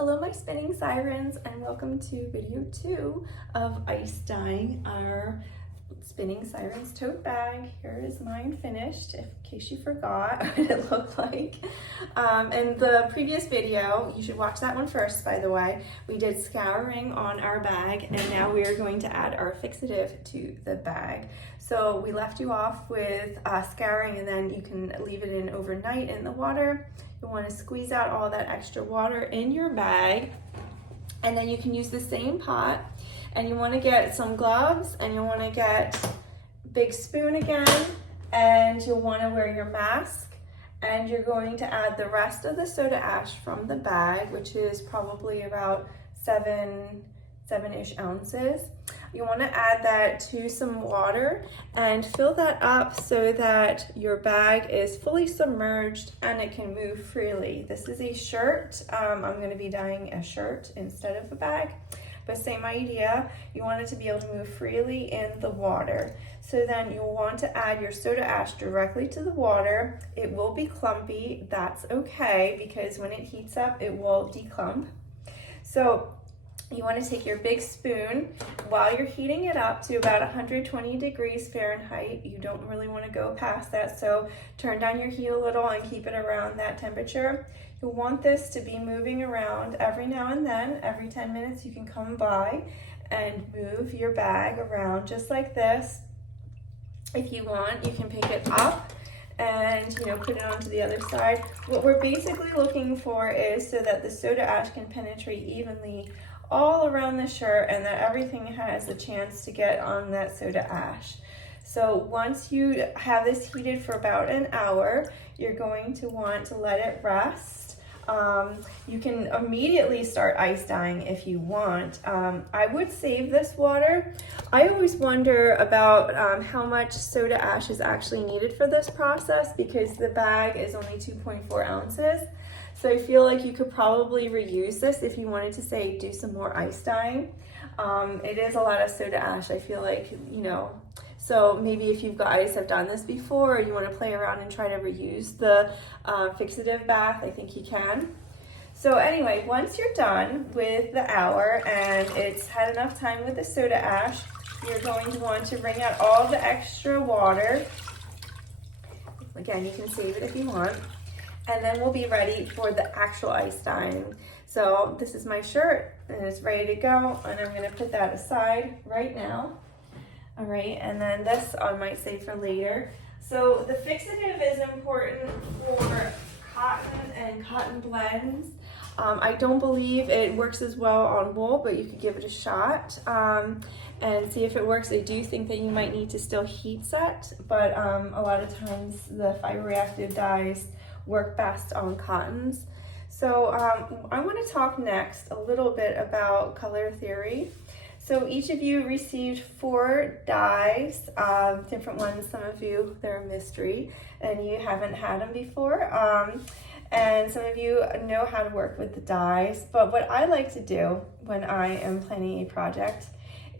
Hello my spinning sirens, and welcome to video 2 of ice dyeing our spinning sirens tote bag. Here is mine finished, in case you forgot what it looked like. In the previous video, you should watch that one first by the way, we did scouring on our bag, and now we are going to add our fixative to the bag. So we left you off with scouring, and then you can leave it in overnight in the water. You want to squeeze out all that extra water in your bag, and then you can use the same pot, and you want to get some gloves, and you want to get a big spoon again, and you'll want to wear your mask, and you're going to add the rest of the soda ash from the bag, which is probably about seven-ish ounces. You want to add that to some water and fill that up so that your bag is fully submerged and it can move freely. This is a shirt. I'm going to be dyeing a shirt instead of a bag, but same idea. You want it to be able to move freely in the water. So then you'll want to add your soda ash directly to the water. It will be clumpy. That's okay, because when it heats up, it will declump. So you want to take your big spoon while you're heating it up to about 120 degrees Fahrenheit. You don't really want to go past that, so turn down your heat a little and keep it around that temperature. You'll want this to be moving around every now and then. Every 10 minutes you can come by and move your bag around just like this. If you want, you can pick it up and put it onto the other side. What we're basically looking for is so that the soda ash can penetrate evenly all around the shirt and that everything has a chance to get on that soda ash. So once you have this heated for about an hour, you're going to want to let it rest. You can immediately start ice dyeing if you want. I would save this water. I always wonder about how much soda ash is actually needed for this process, because the bag is only 2.4 ounces. So I feel like you could probably reuse this if you wanted to, say, do some more ice dyeing. It is a lot of soda ash, I feel like, so maybe if you guys have done this before, or you want to play around and try to reuse the fixative bath, I think you can. So anyway, once you're done with the hour and it's had enough time with the soda ash, you're going to want to wring out all the extra water. Again, you can save it if you want. And then we'll be ready for the actual ice dyeing. So this is my shirt and it's ready to go, and I'm gonna put that aside right now. All right, and then this I might save for later. So the fixative is important for cotton and cotton blends. I don't believe it works as well on wool, but you could give it a shot and see if it works. I do think that you might need to still heat set, but a lot of times the fiber reactive dyes work best on cottons. So I want to talk next a little bit about color theory. So each of you received 4 dyes, different ones. Some of you, they're a mystery and you haven't had them before. And some of you know how to work with the dyes. But what I like to do when I am planning a project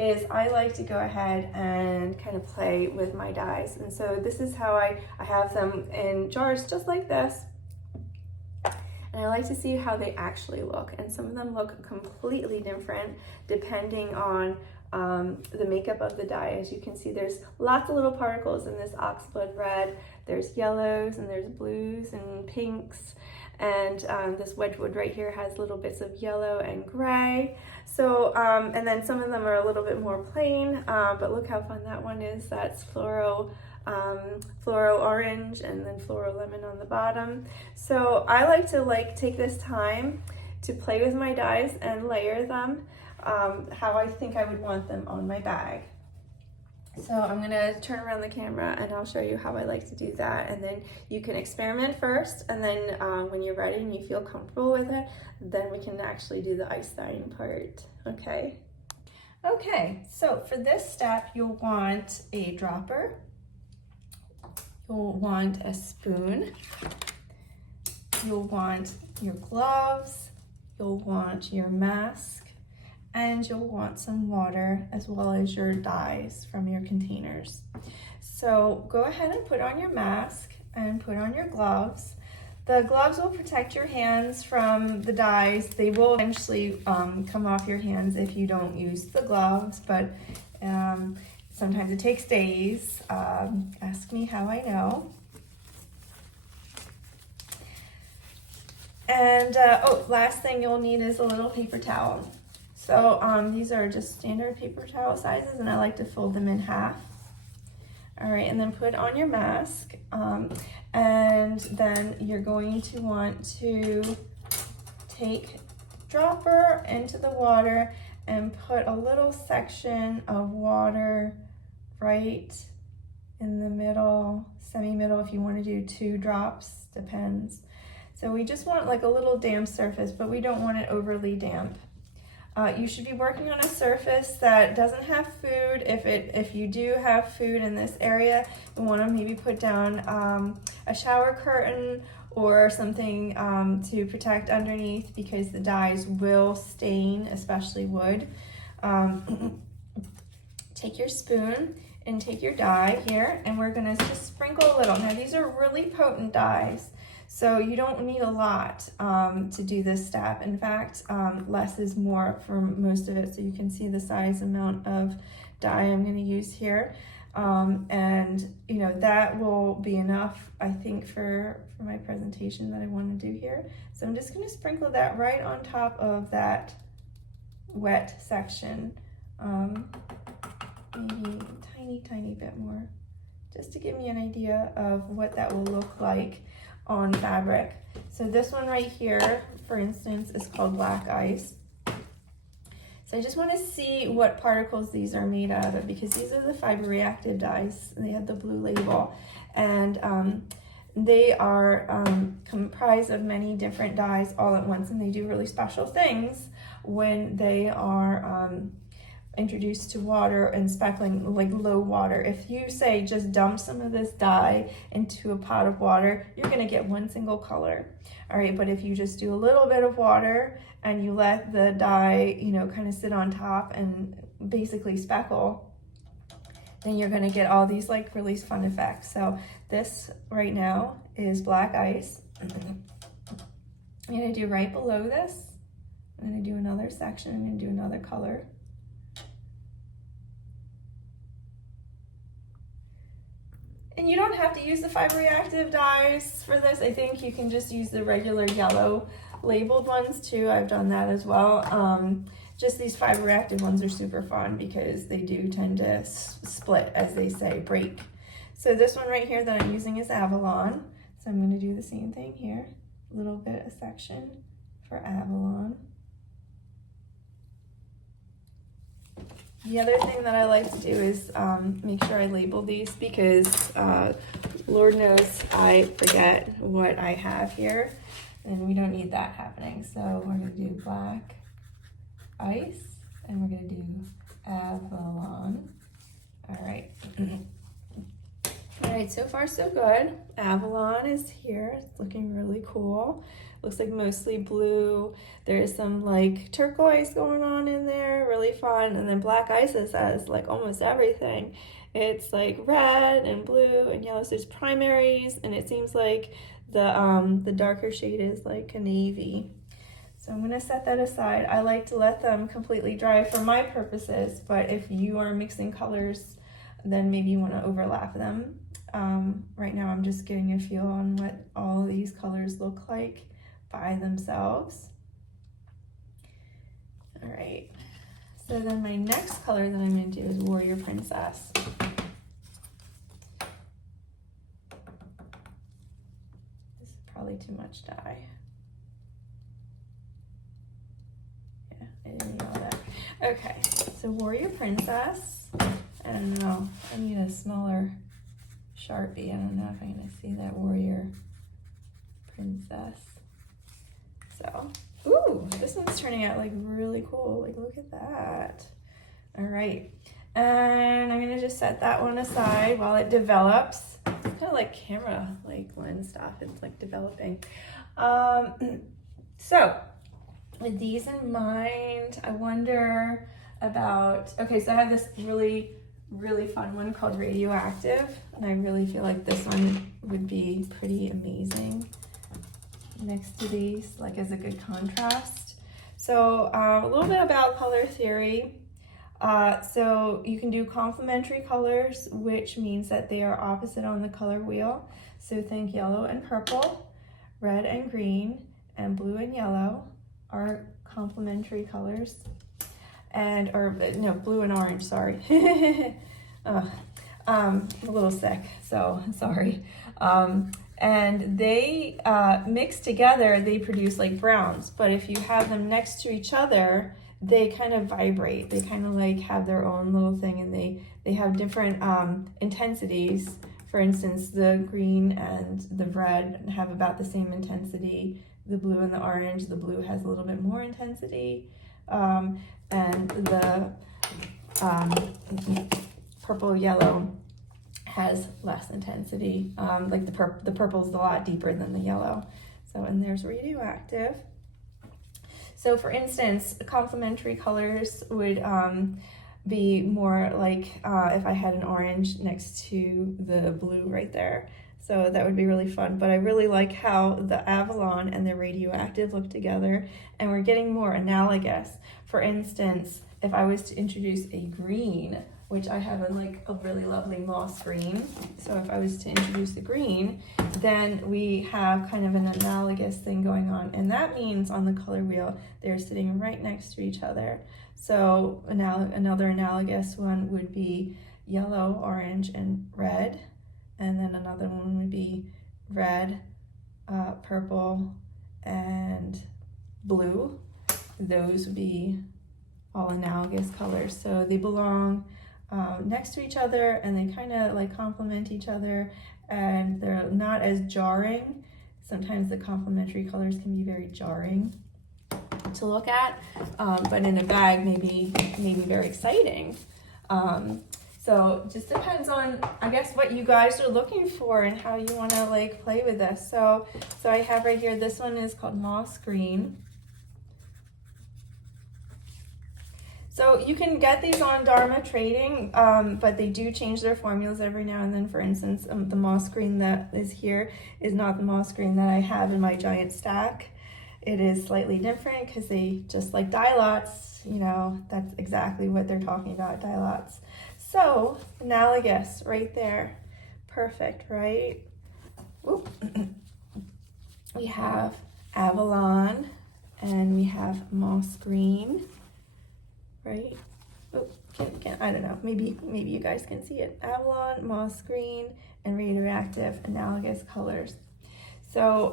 is I like to go ahead and kind of play with my dyes. And so this is how I have them in jars just like this. And I like to see how they actually look. And some of them look completely different depending on the makeup of the dye. As you can see, there's lots of little particles in this oxblood red. There's yellows and there's blues and pinks. And this Wedgwood right here has little bits of yellow and gray. So, and then some of them are a little bit more plain, but look how fun that one is. That's fluoro orange and then fluoro lemon on the bottom. So I like to take this time to play with my dyes and layer them how I think I would want them on my bag. So I'm gonna turn around the camera and I'll show you how I like to do that, and then you can experiment first, and then when you're ready and you feel comfortable with it, then we can actually do the ice dyeing part, okay? Okay, so for this step, you'll want a dropper, you'll want a spoon, you'll want your gloves, you'll want your mask, and you'll want some water as well as your dyes from your containers. So go ahead and put on your mask and put on your gloves. The gloves will protect your hands from the dyes. They will eventually come off your hands if you don't use the gloves, but sometimes it takes days. Ask me how I know. And last thing you'll need is a little paper towel. So these are just standard paper towel sizes, and I like to fold them in half. All right, and then put on your mask. And then you're going to want to take dropper into the water and put a little section of water right in the middle, semi-middle, if you want to do 2 drops, depends. So we just want like a little damp surface, but we don't want it overly damp. You should be working on a surface that doesn't have food. If you do have food in this area, you want to maybe put down a shower curtain or something to protect underneath, because the dyes will stain, especially wood. Take your spoon and take your dye here, and we're going to just sprinkle a little. Now these are really potent dyes, so you don't need a lot to do this step. In fact, less is more for most of it, so you can see the size amount of dye I'm going to use here. And you know, that will be enough, I think, for my presentation that I want to do here. So I'm just going to sprinkle that right on top of that wet section. Maybe a tiny bit more, just to give me an idea of what that will look like on fabric. So this one right here, for instance, is called black ice. So I just want to see what particles these are made out of, because these are the fiber reactive dyes. They have the blue label, and they are comprised of many different dyes all at once, and they do really special things when they are introduced to water and speckling, like low water. If you say just dump some of this dye into a pot of water, you're going to get one single color. All right, but if you just do a little bit of water and you let the dye, you know, kind of sit on top and basically speckle, then you're going to get all these like really fun effects. So this right now is black ice. I'm going to do right below this. I'm going to do another section. I'm going to do another color. And you don't have to use the fiber reactive dyes for this. I think you can just use the regular yellow labeled ones too. I've done that as well. Just these fiber reactive ones are super fun because they do tend to split, as they say, break. So this one right here that I'm using is Avalon. So I'm going to do the same thing here. A little bit of section for Avalon. The other thing that I like to do is make sure I label these, because Lord knows I forget what I have here, and we don't need that happening. So we're going to do black ice, and we're going to do Avalon. All right. All right, so far so good. Avalon is here. It's looking really cool. Looks like mostly blue. There's some like turquoise going on in there, really fun. And then black ice has like almost everything. It's like red and blue and yellow. So there's primaries, and it seems like the darker shade is like a navy. So I'm gonna set that aside. I like to let them completely dry for my purposes, but if you are mixing colors, then maybe you want to overlap them. Right now I'm just getting a feel on what all of these colors look like by themselves. All right, so then my next color that I'm going to do is Warrior Princess. This is probably too much dye. Yeah, I didn't need all that. Okay, so Warrior Princess. I don't know, I need a smaller Sharpie. I don't know if I'm going to see that Warrior Princess. So, ooh, this one's turning out like really cool. Like, look at that. All right, and I'm gonna just set that one aside while it develops. It's kind of like camera, like lens stuff. It's like developing. So, with these in mind, I wonder about. Okay, so I have this really fun one called Radioactive, and I really feel like this one would be pretty amazing next to these, like as a good contrast. So a little bit about color theory. So you can do complementary colors, which means that they are opposite on the color wheel. So think yellow and purple, red and green, and blue and yellow are complementary colors. And, or no, blue and orange, sorry. I'm a little sick, so sorry. And they mix together, they produce like browns. But if you have them next to each other, they kind of vibrate. They kind of like have their own little thing, and they have different intensities. For instance, the green and the red have about the same intensity. The blue and the orange, the blue has a little bit more intensity. And the purple yellow has less intensity. Like the purple is a lot deeper than the yellow. So, and there's radioactive. So for instance, complementary colors would be more like if I had an orange next to the blue right there. So that would be really fun. But I really like how the Avalon and the radioactive look together, and we're getting more analogous. For instance, if I was to introduce a green, which I have a really lovely moss green. So if I was to introduce the green, then we have kind of an analogous thing going on. And that means on the color wheel, they're sitting right next to each other. So another analogous one would be yellow, orange, and red. And then another one would be red, purple, and blue. Those would be all analogous colors. So they belong next to each other, and they kind of like complement each other, and they're not as jarring. Sometimes the complementary colors can be very jarring to look at, but in a bag maybe very exciting. So it just depends on, I guess, what you guys are looking for and how you want to like play with this. So I have right here, this one is called moss green. So you can get these on Dharma Trading, but they do change their formulas every now and then. For instance, the moss green that is here is not the moss green that I have in my giant stack. It is slightly different because they just like dye lots, you know, that's exactly what they're talking about, dye lots. So analogous right there. Perfect, right? Whoop. We have Avalon and we have moss green. Right? Oh, I don't know. Maybe you guys can see it. Avalon, moss green, and radioactive, analogous colors. So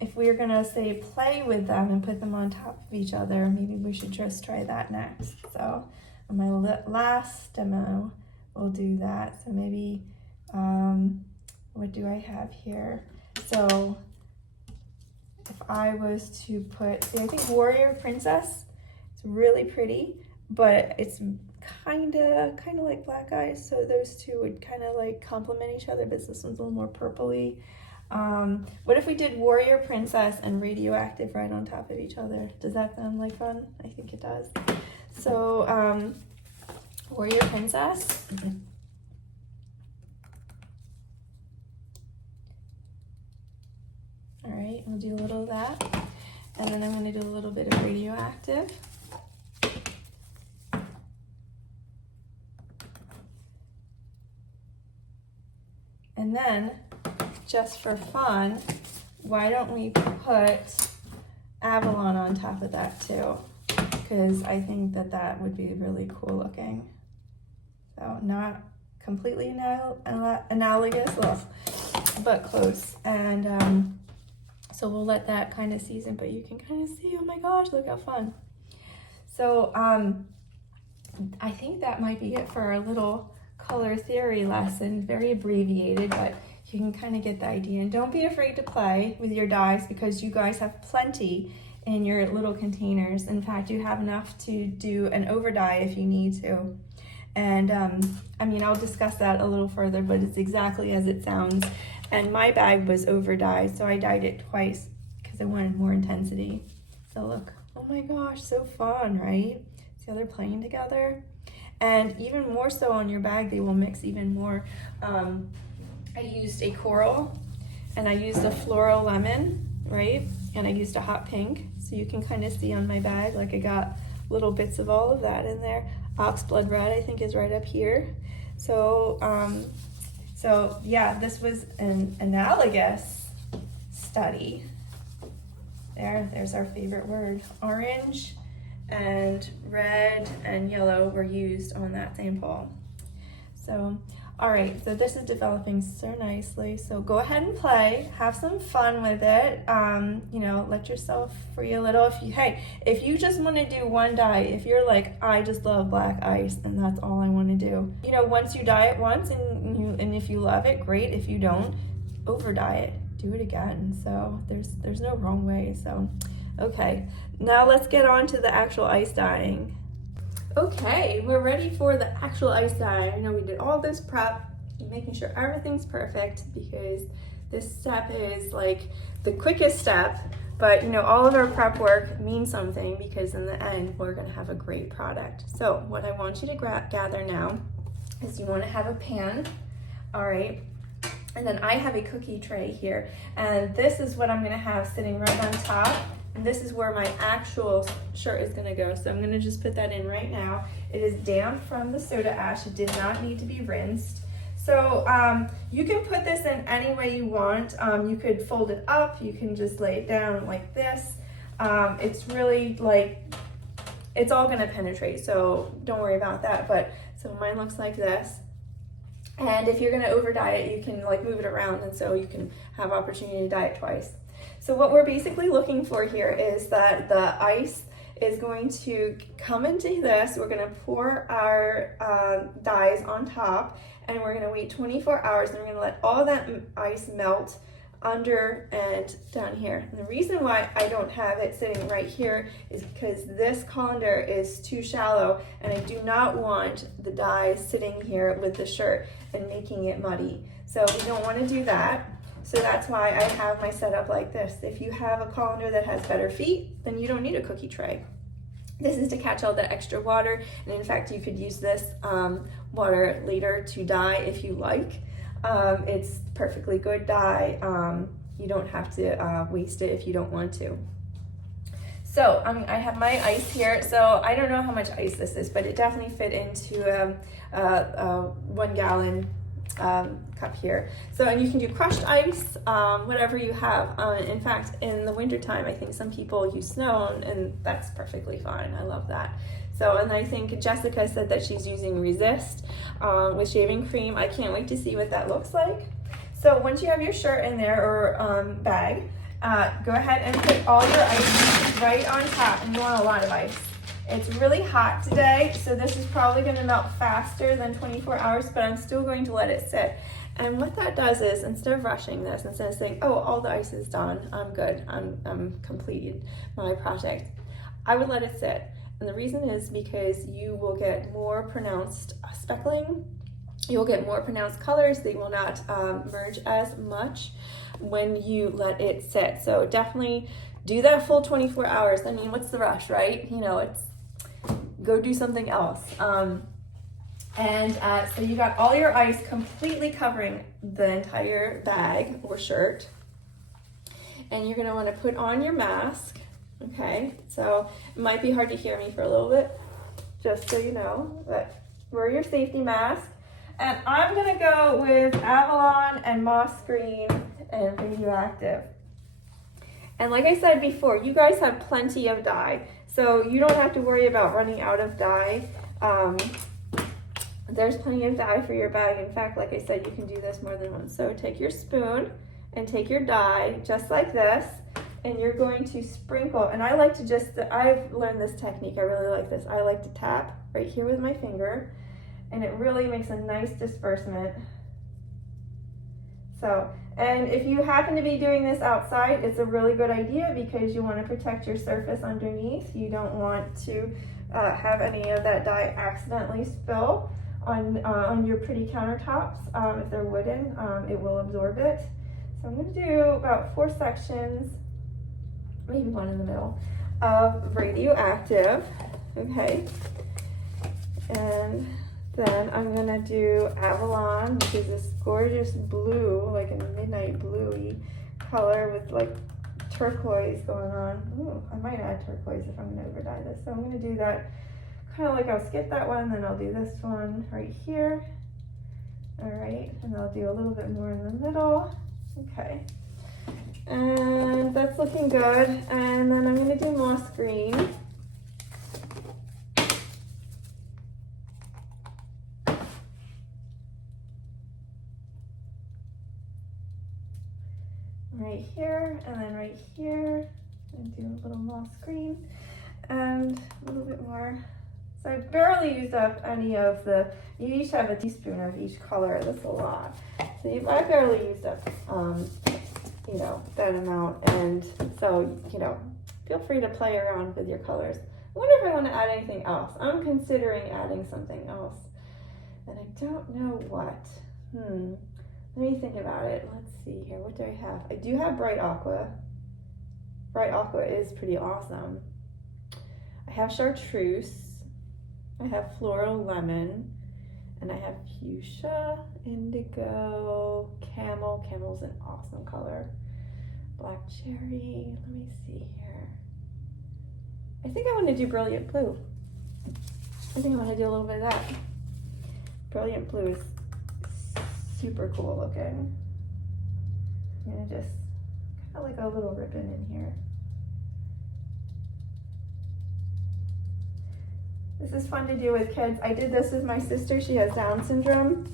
if we're gonna say play with them and put them on top of each other, maybe we should just try that next. So on my last demo, we'll do that. So maybe, what do I have here? So if I was to put, see, I think Warrior Princess, it's really pretty, but it's kind of like Black Eyes. So those two would kind of like complement each other, but this one's a little more purpley. What if we did Warrior Princess and Radioactive right on top of each other? Does that sound like fun? I think it does. So Warrior Princess. All right, we'll do a little of that. And then I'm going to do a little bit of Radioactive. And then, just for fun, why don't we put Avalon on top of that too? Because I think that would be really cool looking. So not completely analogous, but close. And so we'll let that kind of season, but you can kind of see, oh my gosh, look how fun. So I think that might be it for our little color theory lesson. Very abbreviated, but you can kind of get the idea. And don't be afraid to play with your dyes, because you guys have plenty in your little containers. In fact, you have enough to do an over dye if you need to. And I mean, I'll discuss that a little further, but it's exactly as it sounds. And my bag was over dyed, so I dyed it twice because I wanted more intensity. So look, oh my gosh, so fun, right? See how they're playing together? And even more so on your bag, they will mix even more. I used a coral and I used a floral lemon. right? And I used a hot pink, so you can kind of see on my bag, like I got little bits of all of that in there. Oxblood red, I think, is right up here. So, so yeah, this was an analogous study. There's our favorite word. Orange and red and yellow were used on that sample. So, all right, so this is developing so nicely. So go ahead and play, have some fun with it. You know, let yourself free a little. If you just want to do one dye, if you're like, I just love black ice and that's all I want to do. You know, once you dye it once and if you love it, great. If you don't, over dye it, do it again. So there's no wrong way. So, okay, now let's get on to the actual ice dyeing. Okay, we're ready for the actual ice dye. I know we did all this prep, making sure everything's perfect because this step is like the quickest step, but you know, all of our prep work means something because in the end, we're gonna have a great product. So what I want you to gather now is you wanna have a pan, all right? And then I have a cookie tray here, and this is what I'm gonna have sitting right on top. And this is where my actual shirt is gonna go. So I'm gonna just put that in right now. It is damp from the soda ash. It did not need to be rinsed. So you can put this in any way you want. You could fold it up. You can just lay it down like this. It's really like, it's all gonna penetrate. So don't worry about that. But so mine looks like this. And if you're gonna over dye it, you can like move it around and so you can have opportunity to dye it twice. So what we're basically looking for here is that the ice is going to come into this. We're gonna pour our dyes on top and we're gonna wait 24 hours and we're gonna let all that ice melt under and down here. And the reason why I don't have it sitting right here is because this colander is too shallow and I do not want the dye sitting here with the shirt and making it muddy. So we don't wanna do that. So that's why I have my setup like this. If you have a colander that has better feet, then you don't need a cookie tray. This is to catch all the extra water. And in fact, you could use this water later to dye if you like. It's perfectly good dye. You don't have to waste it if you don't want to. So I have my ice here. So I don't know how much ice this is, but it definitely fit into a 1 gallon cup here. So, and you can do crushed ice, whatever you have. In fact, in the wintertime, I think some people use snow and that's perfectly fine. I love that. So, and I think Jessica said that she's using Resist with shaving cream. I can't wait to see what that looks like. So once you have your shirt in there or bag, go ahead and put all your ice right on top, and you want a lot of ice. It's really hot today, so this is probably gonna melt faster than 24 hours, but I'm still going to let it sit. And what that does is, instead of rushing this, instead of saying, oh, all the ice is done, I'm good, I'm completed my project, I would let it sit. And the reason is because you will get more pronounced speckling, you'll get more pronounced colors, they will not merge as much when you let it sit. So definitely do that full 24 hours. I mean, what's the rush, right? You know, it's go do something else. So you got all your ice completely covering the entire bag or shirt. And you're gonna wanna put on your mask, okay? So it might be hard to hear me for a little bit, just so you know, but wear your safety mask. And I'm gonna go with Avalon and Moss Green and Radioactive. And like I said before, you guys have plenty of dye, so you don't have to worry about running out of dye. There's plenty of dye for your bag. In fact, like I said, you can do this more than once. So take your spoon and take your dye, just like this, and you're going to sprinkle. And I like to just, I've learned this technique, I really like this. I like to tap right here with my finger, and it really makes a nice disbursement. So, and if you happen to be doing this outside, it's a really good idea because you want to protect your surface underneath. You don't want to have any of that dye accidentally spill on your pretty countertops. If they're wooden, it will absorb it. So I'm going to do about 4 sections, maybe 1 in the middle, of Radioactive, okay? And then I'm gonna do Avalon, which is this gorgeous blue, like a midnight bluey color with like turquoise going on. Ooh, I might add turquoise if I'm gonna over dye this. So I'm gonna do that kind of like I'll skip that one, then I'll do this one right here. All right, and I'll do a little bit more in the middle. Okay, and that's looking good. And then I'm gonna do moss green. Right here, and then right here, and do a little moss green, and a little bit more. So I barely used up any of the, you each have a teaspoon of each color, that's a lot. So I barely used up, you know, that amount, and so, you know, feel free to play around with your colors. I wonder if I want to add anything else. I'm considering adding something else, and I don't know what. Let me think about it. Let's see here. What do I have? I do have bright aqua. Bright aqua is pretty awesome. I have chartreuse. I have floral lemon. And I have fuchsia, indigo, camel. Camel's an awesome color. Black cherry. Let me see here. I think I want to do brilliant blue. I think I want to do a little bit of that. Brilliant blue is super cool looking. I'm gonna just kind of like a little ribbon in here. This is fun to do with kids. I did this with my sister. She has Down syndrome.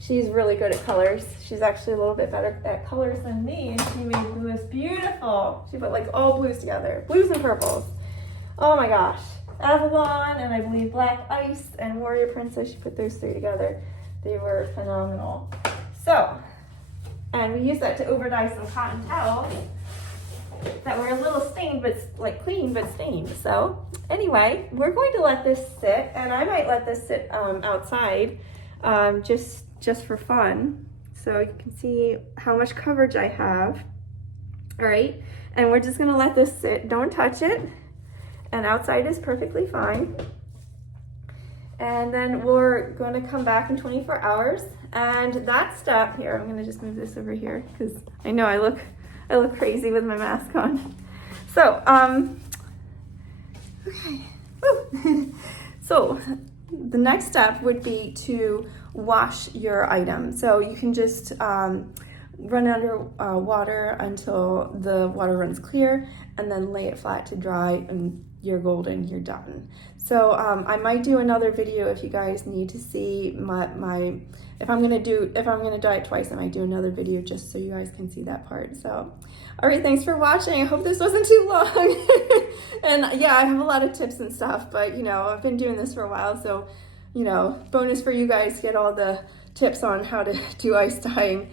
She's really good at colors. She's actually a little bit better at colors than me, and she made blue is beautiful. She put like all blues together, blues and purples. Oh my gosh. Avalon, and I believe Black Ice and Warrior Princess, she put those three together. They were phenomenal. So, and we used that to over dye some cotton towels that were a little stained, but like clean, but stained. So anyway, we're going to let this sit, and I might let this sit outside just for fun. So you can see how much coverage I have. All right, and we're just gonna let this sit, don't touch it. And outside is perfectly fine. And then we're going to come back in 24 hours. And that step here, I'm going to just move this over here because I know I look crazy with my mask on. So, okay. So the next step would be to wash your item. So you can just run under water until the water runs clear, and then lay it flat to dry, and you're golden, you're done. So I might do another video if you guys need to see if I'm gonna dye it twice, I might do another video just so you guys can see that part. So, all right, thanks for watching. I hope this wasn't too long. And yeah, I have a lot of tips and stuff, but you know, I've been doing this for a while, so you know, bonus for you guys, get all the tips on how to do ice dyeing.